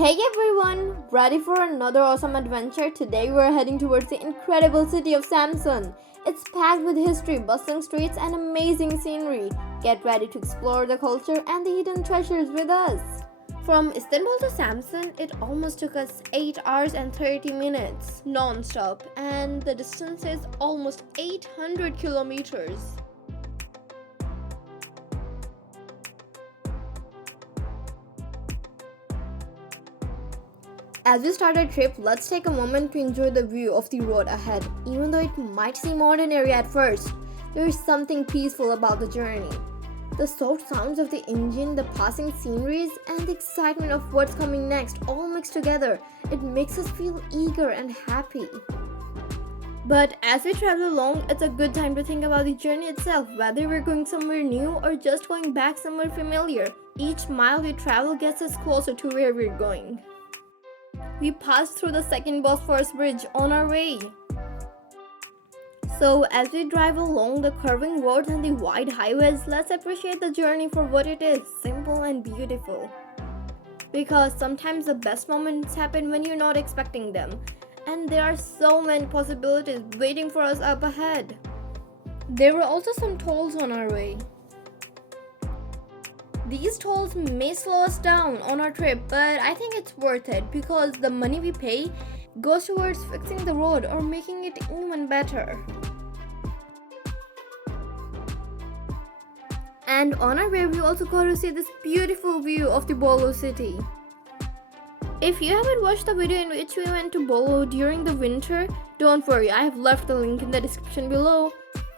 Hey everyone! Ready for another awesome adventure? Today we're heading towards the incredible city of Samsun. It's packed with history, bustling streets, and amazing scenery. Get ready to explore the culture and the hidden treasures with us. From Istanbul to Samsun, it almost took us 8 hours and 30 minutes non-stop, and the distance is almost 800 kilometers. As we start our trip, let's take a moment to enjoy the view of the road ahead. Even though it might seem ordinary at first, there is something peaceful about the journey. The soft sounds of the engine, the passing sceneries, and the excitement of what's coming next all mixed together. It makes us feel eager and happy. But as we travel along, it's a good time to think about the journey itself, whether we're going somewhere new or just going back somewhere familiar. Each mile we travel gets us closer to where we're going. We passed through the second Bosphorus bridge on our way. So as we drive along the curving roads and the wide highways, let's appreciate the journey for what it is, simple and beautiful. Because sometimes the best moments happen when you're not expecting them, and there are so many possibilities waiting for us up ahead. There were also some tolls on our way. These tolls may slow us down on our trip, but I think it's worth it because the money we pay goes towards fixing the road or making it even better. And on our way, we also got to see this beautiful view of the Bolu city. If you haven't watched the video in which we went to Bolu during the winter, don't worry, I have left the link in the description below.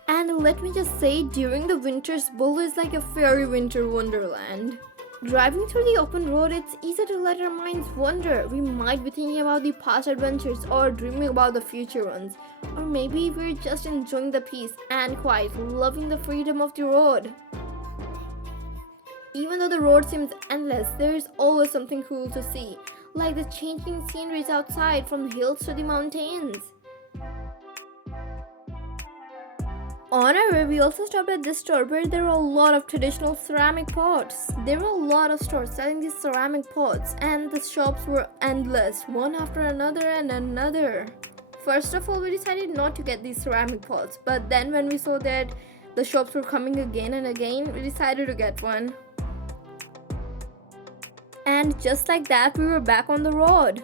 And let me just say, during the winters, Bolu is like a fairy winter wonderland. Driving through the open road, it's easy to let our minds wander. We might be thinking about the past adventures or dreaming about the future ones. Or maybe we're just enjoying the peace and quiet, loving the freedom of the road. Even though the road seems endless, there is always something cool to see, like the changing sceneries outside from the hills to the mountains. On our way, we also stopped at this store where there were a lot of traditional ceramic pots. There were a lot of stores selling these ceramic pots, and the shops were endless, one after another and another. First of all, we decided not to get these ceramic pots, but then when we saw that the shops were coming again and again, we decided to get one. And just like that, we were back on the road.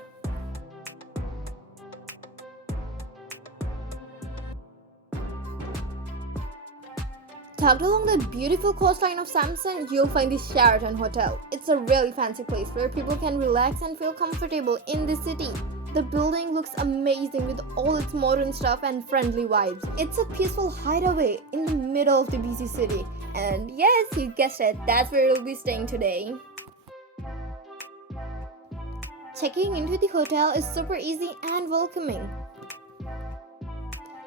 Tucked along the beautiful coastline of Samsun, you'll find the Sheraton Hotel. It's a really fancy place where people can relax and feel comfortable in the city. The building looks amazing with all its modern stuff and friendly vibes. It's a peaceful hideaway in the middle of the busy city. And yes, you guessed it, that's where we'll be staying today. Checking into the hotel is super easy and welcoming.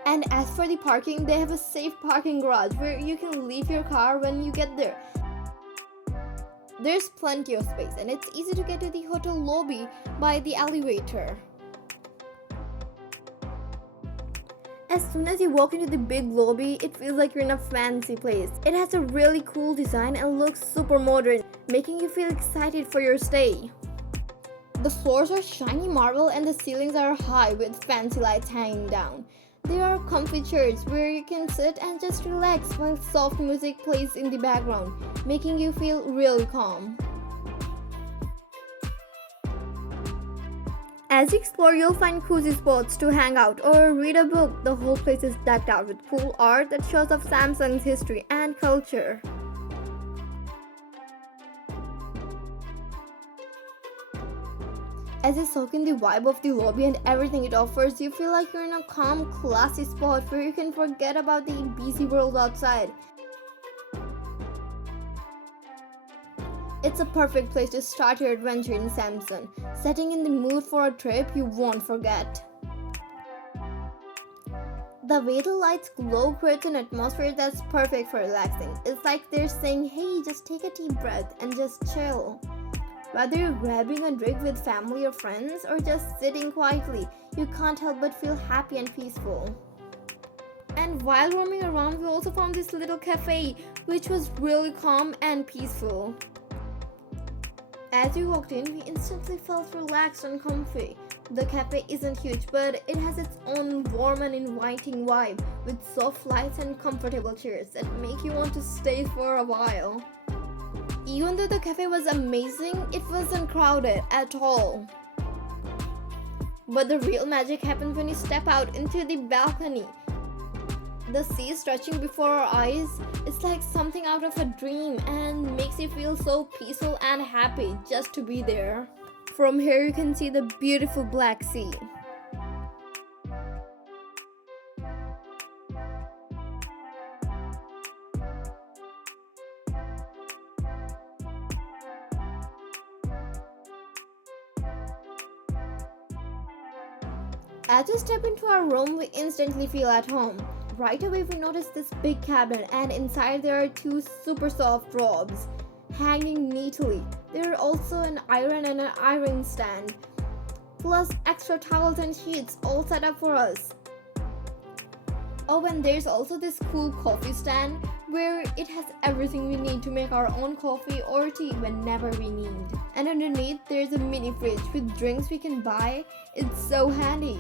And as for the parking, they have a safe parking garage where you can leave your car when you get there. There's plenty of space and it's easy to get to the hotel lobby by the elevator. As soon as you walk into the big lobby, it feels like you're in a fancy place. It has a really cool design and looks super modern, making you feel excited for your stay. The floors are shiny marble and the ceilings are high with fancy lights hanging down. There are comfy chairs where you can sit and just relax while soft music plays in the background, making you feel really calm. As you explore, you'll find cozy spots to hang out or read a book. The whole place is decked out with cool art that shows off Samsun's history and culture. As you soak in the vibe of the lobby and everything it offers, you feel like you're in a calm, classy spot where you can forget about the busy world outside. It's a perfect place to start your adventure in Samsun, setting in the mood for a trip you won't forget. The way the lights glow creates an atmosphere that's perfect for relaxing. It's like they're saying, hey, just take a deep breath and just chill. Whether you're grabbing a drink with family or friends or just sitting quietly, you can't help but feel happy and peaceful. And while roaming around, we also found this little cafe, which was really calm and peaceful. As we walked in, we instantly felt relaxed and comfy. The cafe isn't huge, but it has its own warm and inviting vibe with soft lights and comfortable chairs that make you want to stay for a while. Even though the cafe was amazing, it wasn't crowded at all. But the real magic happens when you step out into the balcony. The sea stretching before our eyes is like something out of a dream and makes you feel so peaceful and happy just to be there. From here you can see the beautiful Black Sea. As we step into our room, we instantly feel at home. Right away we notice this big cabinet, and inside there are two super soft robes hanging neatly. There are also an iron and an iron stand, plus extra towels and sheets all set up for us. Oh, and there's also this cool coffee stand where it has everything we need to make our own coffee or tea whenever we need. And underneath there's a mini fridge with drinks we can buy. It's so handy.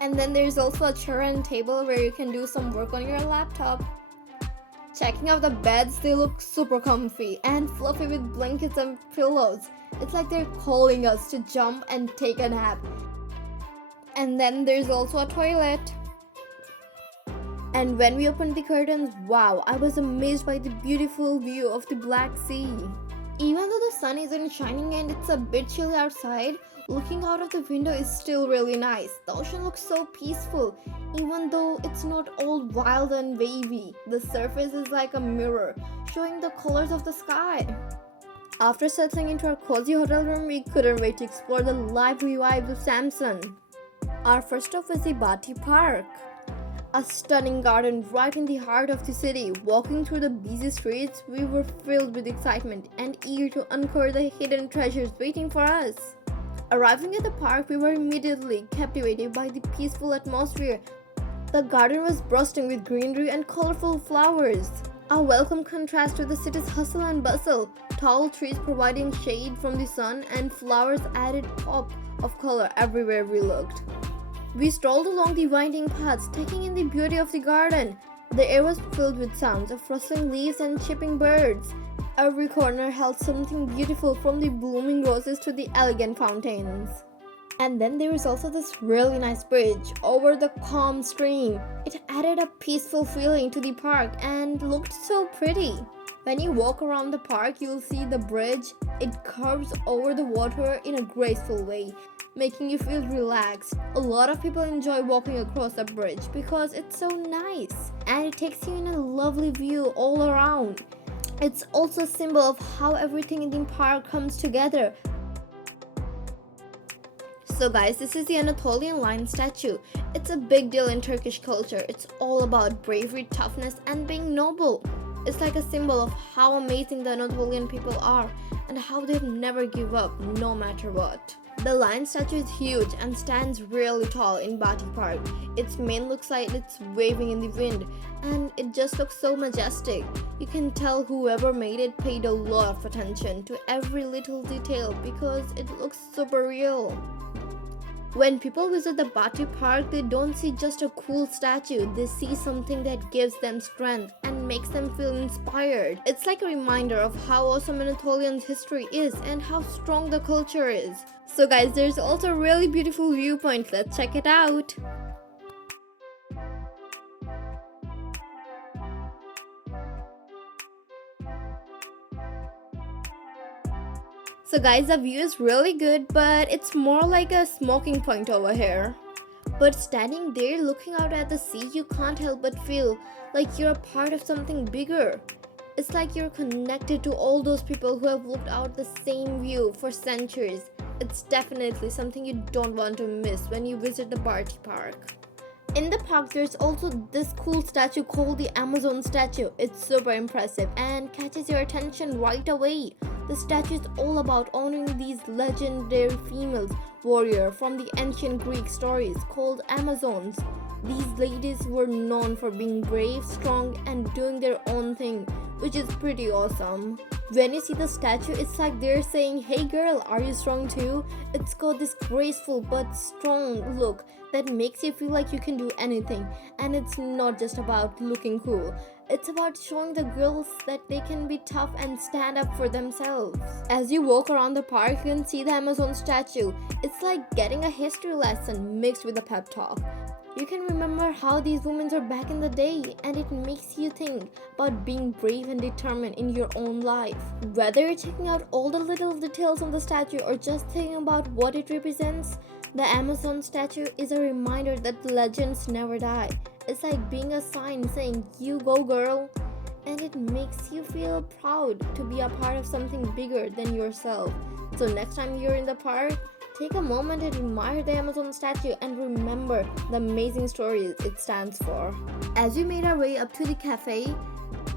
And then there's also a chair and table where you can do some work on your laptop. Checking out the beds, they look super comfy and fluffy with blankets and pillows. It's like they're calling us to jump and take a nap. And then there's also a toilet. And when we opened the curtains, wow, I was amazed by the beautiful view of the Black Sea. Even though the sun isn't shining and it's a bit chilly outside, looking out of the window is still really nice. The ocean looks so peaceful, even though it's not all wild and wavy. The surface is like a mirror, showing the colors of the sky. After settling into our cozy hotel room, we couldn't wait to explore the lively vibes of Samsun. Our first stop was the Bati Park, a stunning garden right in the heart of the city. Walking through the busy streets, we were filled with excitement and eager to uncover the hidden treasures waiting for us. Arriving at the park, we were immediately captivated by the peaceful atmosphere. The garden was bursting with greenery and colorful flowers, a welcome contrast to the city's hustle and bustle. Tall trees providing shade from the sun and flowers added pop of color everywhere we looked. We strolled along the winding paths, taking in the beauty of the garden. The air was filled with sounds of rustling leaves and chirping birds. Every corner held something beautiful, from the blooming roses to the elegant fountains. And then there was also this really nice bridge over the calm stream. It added a peaceful feeling to the park and looked so pretty. When you walk around the park, you'll see the bridge. It curves over the water in a graceful way, making you feel relaxed. A lot of people enjoy walking across the bridge because it's so nice and it takes you in a lovely view all around. It's also a symbol of how everything in the park comes together. So guys, this is the Anatolian lion statue. It's a big deal in Turkish culture. It's all about bravery, toughness, and being noble. It's like a symbol of how amazing the Anatolian people are and how they never give up no matter what. The lion statue is huge and stands really tall in Bati Park. Its mane looks like it's waving in the wind and it just looks so majestic. You can tell whoever made it paid a lot of attention to every little detail because it looks super real. When people visit the Bati Park, they don't see just a cool statue, they see something that gives them strength and makes them feel inspired. It's like a reminder of how awesome Anatolian history is and how strong the culture is. So guys, there's also a really beautiful viewpoint, let's check it out. So guys, the view is really good, but it's more like a smoking point over here. But standing there looking out at the sea, you can't help but feel like you're a part of something bigger. It's like you're connected to all those people who have looked out the same view for centuries. It's definitely something you don't want to miss when you visit the Bati Park. In the park, there's also this cool statue called the Amazon statue. It's super impressive and catches your attention right away. The statue is all about honoring these legendary females warriors from the ancient Greek stories called Amazons. These ladies were known for being brave, strong, and doing their own thing which is pretty awesome. When you see the statue, it's like they're saying, "Hey girl, are you strong too?" It's got this graceful but strong look that makes you feel like you can do anything. And it's not just about looking cool, it's about showing the girls that they can be tough and stand up for themselves. As you walk around the park, you can see the Amazon statue. It's like getting a history lesson mixed with a pep talk. You can remember how these women were back in the day, and it makes you think about being brave and determined in your own life. Whether you're checking out all the little details on the statue or just thinking about what it represents, the Amazon statue is a reminder that legends never die. It's like being a sign saying, "You go, girl," and it makes you feel proud to be a part of something bigger than yourself. So, next time you're in the park, take a moment and admire the Amazon statue and remember the amazing stories it stands for. As we made our way up to the cafe,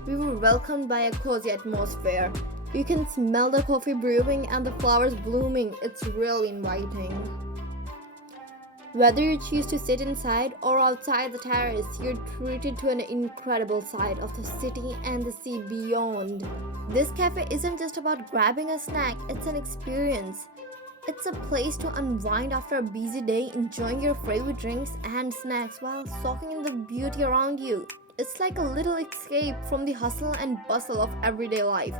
we were welcomed by a cozy atmosphere. You can smell the coffee brewing and the flowers blooming. It's really inviting. Whether you choose to sit inside or outside the terrace, you're treated to an incredible sight of the city and the sea beyond. This cafe isn't just about grabbing a snack, it's an experience. It's a place to unwind after a busy day, enjoying your favorite drinks and snacks while soaking in the beauty around you. It's like a little escape from the hustle and bustle of everyday life,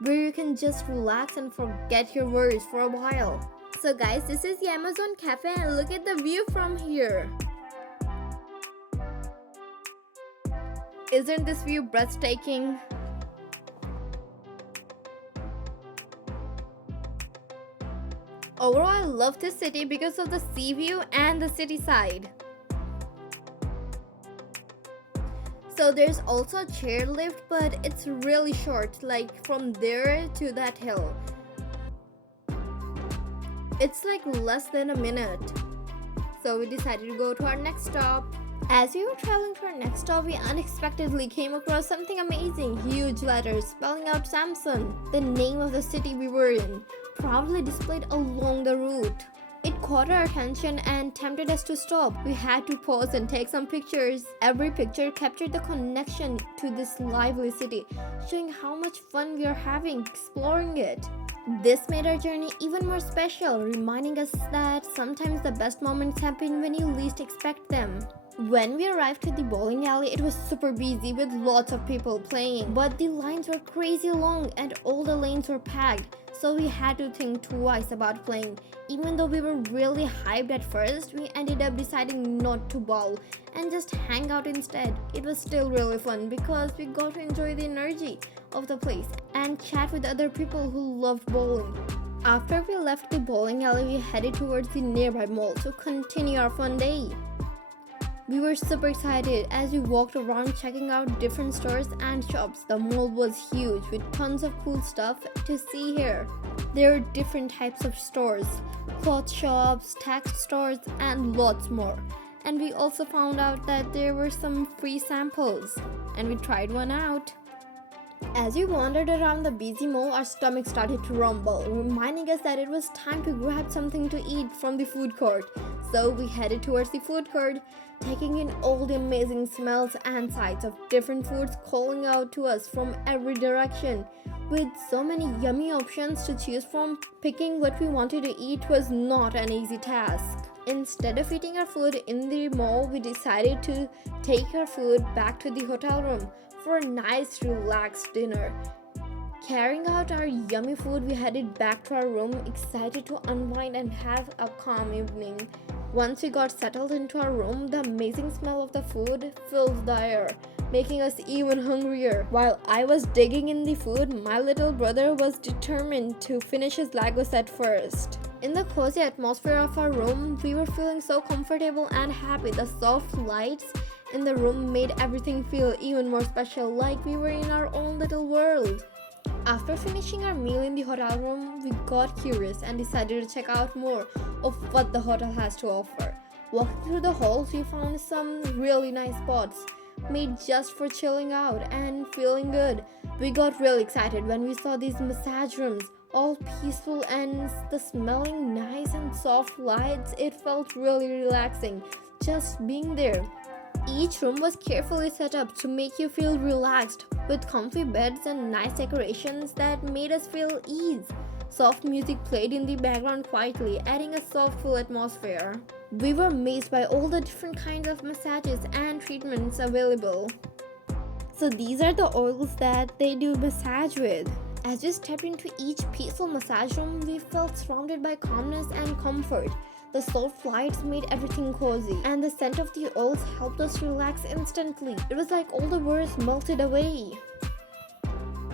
where you can just relax and forget your worries for a while. So guys, this is the Amazon Cafe and look at the view from here. Isn't this view breathtaking? Overall, I love this city because of the sea view and the city side. So there's also a chairlift, but it's really short, like from there to that hill. It's like less than a minute. So we decided to go to our next stop. As we were traveling to our next stop, we unexpectedly came across something amazing. Huge letters spelling out Samsun, the name of the city we were in, proudly displayed along the route. It caught our attention and tempted us to stop. We had to pause and take some pictures. Every picture captured the connection to this lively city, showing how much fun we are having exploring it. This made our journey even more special, reminding us that sometimes the best moments happen when you least expect them. When we arrived to the bowling alley, it was super busy with lots of people playing, but the lines were crazy long and all the lanes were packed, so we had to think twice about playing. Even though we were really hyped at first, we ended up deciding not to bowl and just hang out instead. It was still really fun because we got to enjoy the energy of the place and chat with other people who loved bowling. After we left the bowling alley, we headed towards the nearby mall to continue our fun day. We were super excited as we walked around checking out different stores and shops. The mall was huge with tons of cool stuff to see here. There are different types of stores, cloth shops, tech stores, and lots more. And we also found out that there were some free samples, and we tried one out. As we wandered around the busy mall, our stomachs started to rumble, reminding us that it was time to grab something to eat from the food court. So we headed towards the food court, taking in all the amazing smells and sights of different foods calling out to us from every direction. With so many yummy options to choose from, picking what we wanted to eat was not an easy task. Instead of eating our food in the mall, we decided to take our food back to the hotel room for a nice relaxed dinner. Carrying out our yummy food, we headed back to our room, excited to unwind and have a calm evening. Once we got settled into our room, the amazing smell of the food filled the air, making us even hungrier. While I was digging in the food, my little brother was determined to finish his Lego set first. In the cozy atmosphere of our room, we were feeling so comfortable and happy. The soft lights in the room made everything feel even more special, like we were in our own little world. After finishing our meal in the hotel room, we got curious and decided to check out more of what the hotel has to offer. Walking through the halls, we found some really nice spots made just for chilling out and feeling good. We got really excited when we saw these massage rooms, all peaceful and the smelling nice and soft lights. It felt really relaxing just being there. Each room was carefully set up to make you feel relaxed, with comfy beds and nice decorations that made us feel ease. Soft music played in the background quietly, adding a soulful atmosphere. We were amazed by all the different kinds of massages and treatments available. So these are the oils that they do massage with. As we stepped into each peaceful massage room, we felt surrounded by calmness and comfort. The soft lights made everything cozy, and the scent of the oils helped us relax instantly. It was like all the worries melted away.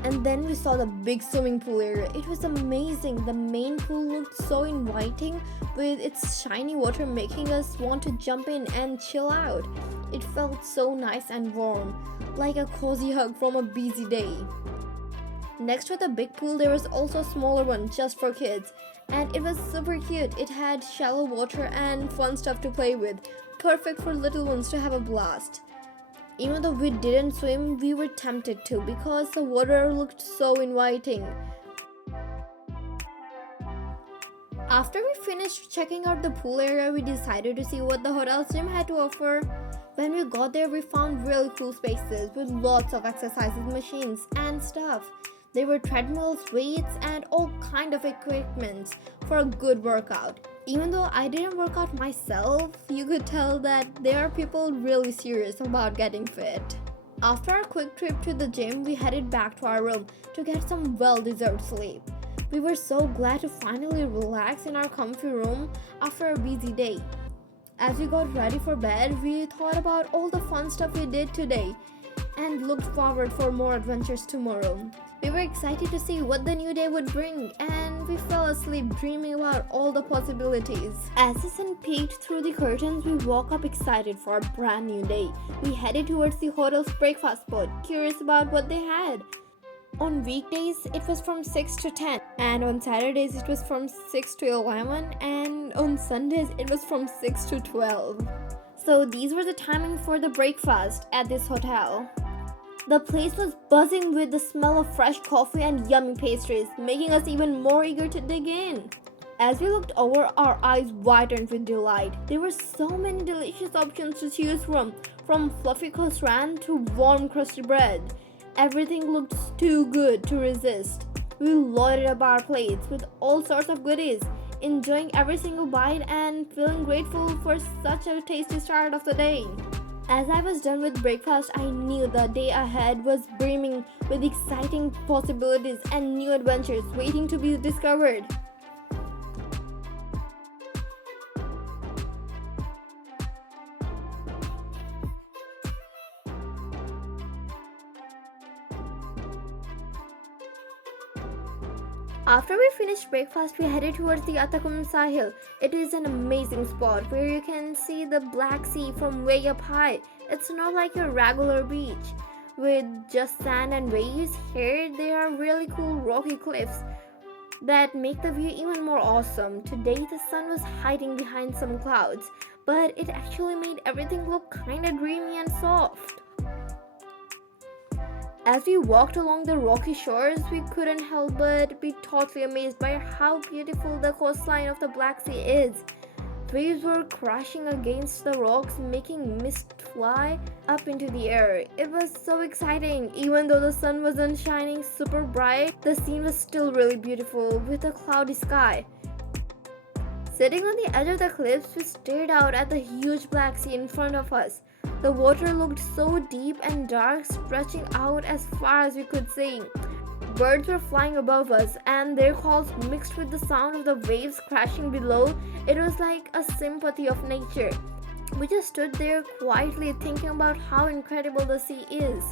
And then we saw the big swimming pool area. It was amazing. The main pool looked so inviting, with its shiny water making us want to jump in and chill out. It felt so nice and warm, like a cozy hug from a busy day. Next to the big pool, there was also a smaller one just for kids, and it was super cute. It had shallow water and fun stuff to play with, perfect for little ones to have a blast. Even though we didn't swim, we were tempted to because the water looked so inviting. After we finished checking out the pool area, we decided to see what the hotel's gym had to offer. When we got there, we found really cool spaces with lots of exercises machines and stuff. There were treadmills, weights, and all kind of equipment for a good workout. Even though I didn't work out myself, you could tell that there are people really serious about getting fit. After our quick trip to the gym, we headed back to our room to get some well-deserved sleep. We were so glad to finally relax in our comfy room after a busy day. As we got ready for bed, we thought about all the fun stuff we did today and looked forward for more adventures tomorrow. We were excited to see what the new day would bring, and we fell asleep dreaming about all the possibilities. As the sun peeked through the curtains, we woke up excited for a brand new day. We headed towards the hotel's breakfast spot, curious about what they had. On weekdays, it was from 6 to 10, and on Saturdays, it was from 6 to 11, and on Sundays, it was from 6 to 12. So these were the timings for the breakfast at this hotel. The place was buzzing with the smell of fresh coffee and yummy pastries, making us even more eager to dig in. As we looked over, our eyes widened with delight. There were so many delicious options to choose from fluffy croissant to warm crusty bread. Everything looked too good to resist. We loaded up our plates with all sorts of goodies, enjoying every single bite and feeling grateful for such a tasty start of the day. As I was done with breakfast, I knew the day ahead was brimming with exciting possibilities and new adventures waiting to be discovered. After we finished breakfast, we headed towards the Atakum Sahil. It is an amazing spot where you can see the Black Sea from way up high. It's not like your regular beach with just sand and waves. Here, there are really cool rocky cliffs that make the view even more awesome. Today, the sun was hiding behind some clouds, but it actually made everything look kinda dreamy and soft. As we walked along the rocky shores, we couldn't help but be totally amazed by how beautiful the coastline of the Black Sea is. Waves were crashing against the rocks, making mist fly up into the air. It was so exciting. Even though the sun wasn't shining super bright, the scene was still really beautiful with a cloudy sky. Sitting on the edge of the cliffs, we stared out at the huge Black Sea in front of us. The water looked so deep and dark, stretching out as far as we could see. Birds were flying above us, and their calls mixed with the sound of the waves crashing below. It was like a symphony of nature. We just stood there quietly thinking about how incredible the sea is.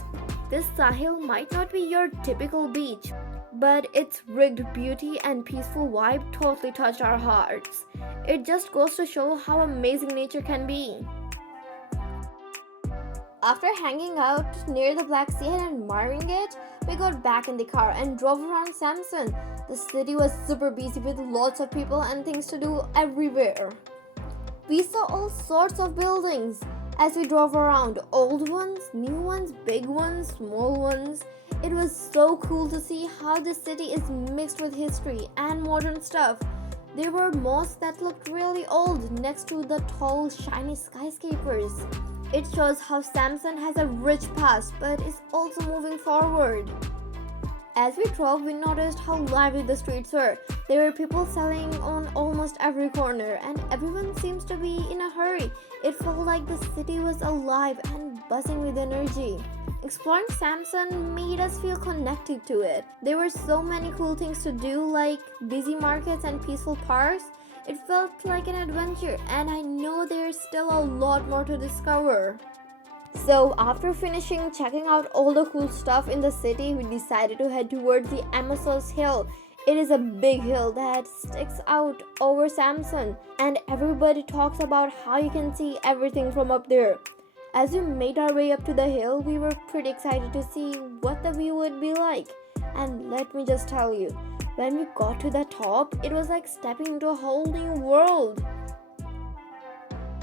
This Sahil might not be your typical beach, but its rigged beauty and peaceful vibe totally touched our hearts. It just goes to show how amazing nature can be. After hanging out near the Black Sea and admiring it, we got back in the car and drove around Samsun. The city was super busy with lots of people and things to do everywhere. We saw all sorts of buildings as we drove around, old ones, new ones, big ones, small ones. It was so cool to see how the city is mixed with history and modern stuff. There were mosques that looked really old next to the tall, shiny skyscrapers. It shows how Samsun has a rich past but is also moving forward. As we drove, we noticed how lively the streets were. There were people selling on almost every corner, and everyone seems to be in a hurry. It felt like the city was alive and buzzing with energy. Exploring Samsun made us feel connected to it. There were so many cool things to do, like busy markets and peaceful parks. It felt like an adventure, and I know there's still a lot more to discover. So, after finishing checking out all the cool stuff in the city, we decided to head towards the Amisos Hill. It is a big hill that sticks out over Samsun, and everybody talks about how you can see everything from up there. As we made our way up to the hill, we were pretty excited to see what the view would be like. And let me just tell you, when we got to the top, it was like stepping into a whole new world.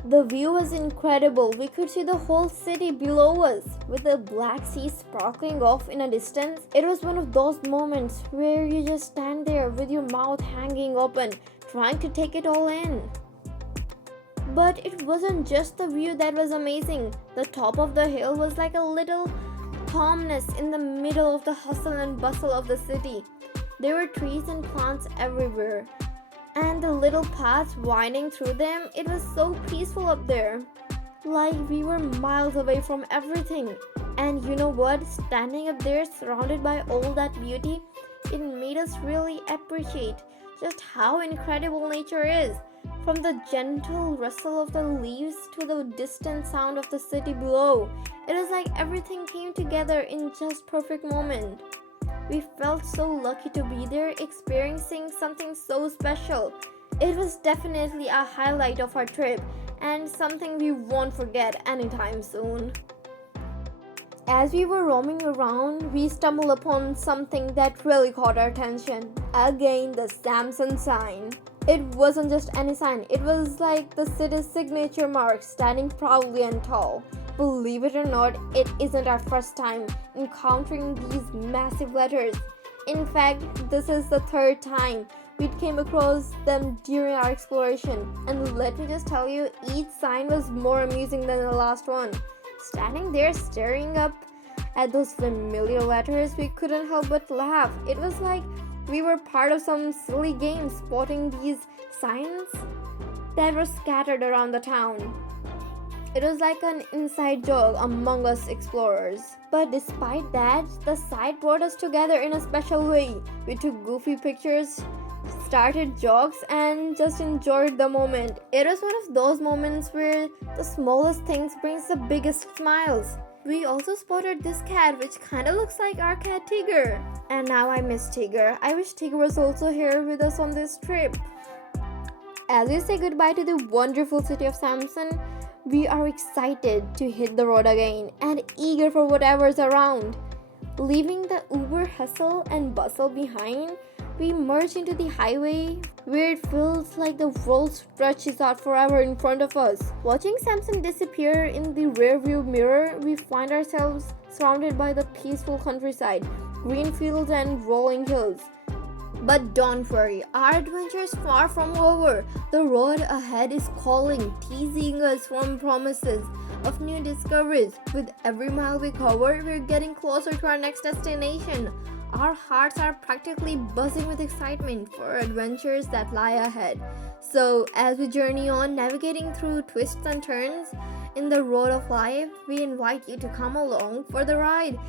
The view was incredible. We could see the whole city below us, with the Black Sea sparkling off in a distance. It was one of those moments where you just stand there with your mouth hanging open, trying to take it all in. But it wasn't just the view that was amazing. The top of the hill was like a little calmness in the middle of the hustle and bustle of the city. There were trees and plants everywhere, and the little paths winding through them. It was so peaceful up there, like we were miles away from everything. And you know what? Standing up there surrounded by all that beauty, it made us really appreciate just how incredible nature is. From the gentle rustle of the leaves to the distant sound of the city below, it was like everything came together in just perfect moment. We felt so lucky to be there, experiencing something so special. It was definitely a highlight of our trip and something we won't forget anytime soon. As we were roaming around, we stumbled upon something that really caught our attention. Again, the Samsun sign. It wasn't just any sign, it was like the city's signature mark, standing proudly and tall. Believe it or not, it isn't our first time encountering these massive letters. In fact, this is the third time we came across them during our exploration. And let me just tell you, each sign was more amusing than the last one. Standing there staring up at those familiar letters, we couldn't help but laugh. It was like we were part of some silly game spotting these signs that were scattered around the town. It was like an inside joke among us explorers. But despite that, the sight brought us together in a special way. We took goofy pictures, started jokes, and just enjoyed the moment. It was one of those moments where the smallest things brings the biggest smiles. We also spotted this cat which kinda looks like our cat Tigger. And now I miss Tigger. I wish Tigger was also here with us on this trip. As we say goodbye to the wonderful city of Samsun, we are excited to hit the road again and eager for whatever's around. Leaving the Uber hustle and bustle behind, we merge into the highway where it feels like the world stretches out forever in front of us. Watching Samsun disappear in the rearview mirror, we find ourselves surrounded by the peaceful countryside, green fields and rolling hills. But don't worry, our adventure is far from over. The road ahead is calling, teasing us from promises of new discoveries. With every mile we cover, we're getting closer to our next destination. Our hearts are practically buzzing with excitement for adventures that lie ahead. So, as we journey on, navigating through twists and turns in the road of life, we invite you to come along for the ride.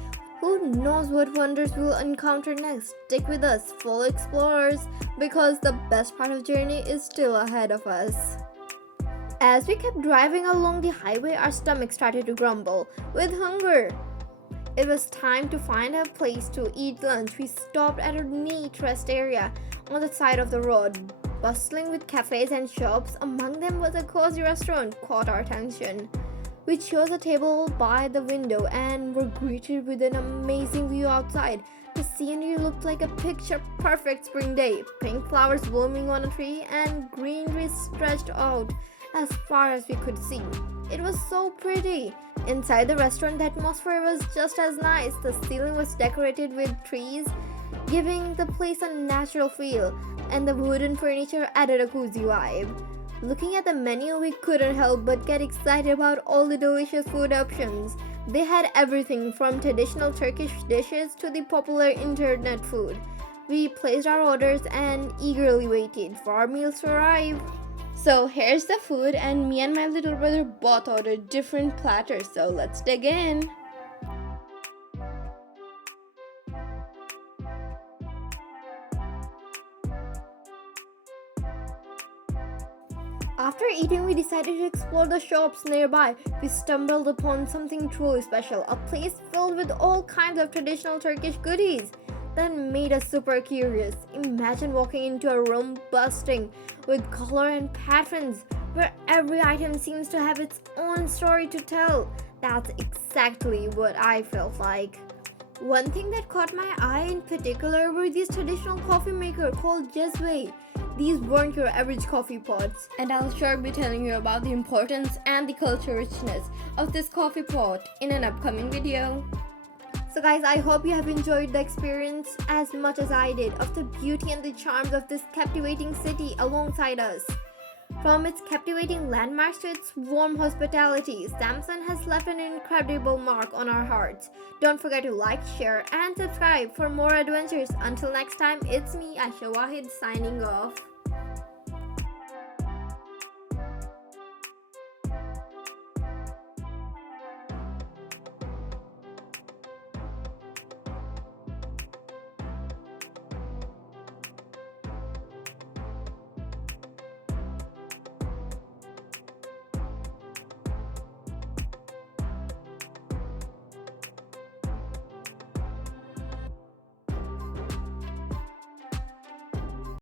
Who knows what wonders we'll encounter next? Stick with us, fellow explorers, because the best part of the journey is still ahead of us. As we kept driving along the highway, our stomachs started to grumble with hunger. It was time to find a place to eat lunch. We stopped at a neat rest area on the side of the road, bustling with cafes and shops. Among them was a cozy restaurant caught our attention. We chose a table by the window and were greeted with an amazing view outside. The scenery looked like a picture-perfect spring day. Pink flowers blooming on a tree and greenery stretched out as far as we could see. It was so pretty. Inside the restaurant, the atmosphere was just as nice. The ceiling was decorated with trees, giving the place a natural feel, and the wooden furniture added a cozy vibe. Looking at the menu, we couldn't help but get excited about all the delicious food options. They had everything from traditional Turkish dishes to the popular internet food. We placed our orders and eagerly waited for our meals to arrive. So here's the food, and me and my little brother both ordered different platters, so let's dig in. After eating, we decided to explore the shops nearby. We stumbled upon something truly special, a place filled with all kinds of traditional Turkish goodies. That made us super curious. Imagine walking into a room bustling with color and patterns, where every item seems to have its own story to tell. That's exactly what I felt like. One thing that caught my eye in particular were these traditional coffee maker called Jezwe. These weren't your average coffee pots, and I'll sure be telling you about the importance and the cultural richness of this coffee pot in an upcoming video. So guys, I hope you have enjoyed the experience as much as I did of the beauty and the charms of this captivating city alongside us. From its captivating landmarks to its warm hospitality, Samsun has left an incredible mark on our hearts. Don't forget to like, share, and subscribe for more adventures. Until next time, it's me, Aisha Wahid, signing off.